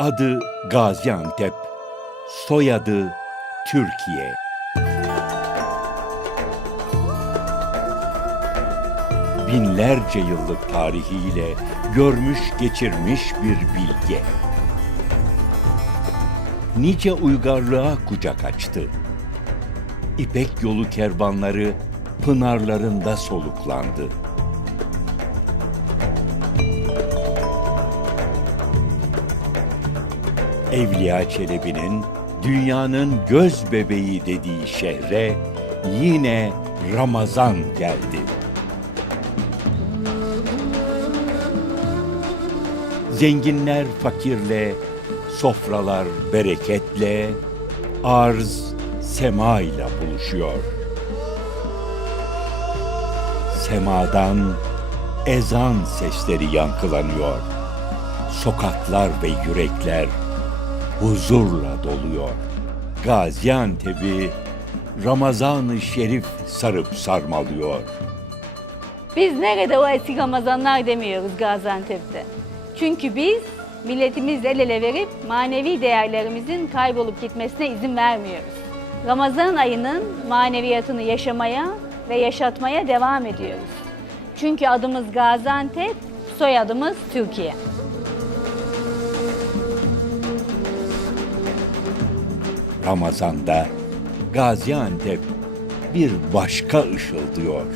Adı Gaziantep, soyadı Türkiye. Binlerce yıllık tarihiyle görmüş geçirmiş bir bilge. Nice uygarlığa kucak açtı. İpek yolu kervanları pınarlarında soluklandı. Evliya Çelebi'nin dünyanın göz bebeği dediği şehre yine Ramazan geldi. Zenginler fakirle, sofralar bereketle, arz semayla buluşuyor. Semadan ezan sesleri yankılanıyor. Sokaklar ve yürekler huzurla doluyor. Gaziantep'i Ramazan-ı Şerif sarıp sarmalıyor. Biz nerede o eski Ramazanlar demiyoruz Gaziantep'te. Çünkü biz milletimizle el ele verip manevi değerlerimizin kaybolup gitmesine izin vermiyoruz. Ramazan ayının maneviyatını yaşamaya ve yaşatmaya devam ediyoruz. Çünkü adımız Gaziantep, soyadımız Türkiye. Ramazan'da Gaziantep bir başka ışıldıyor.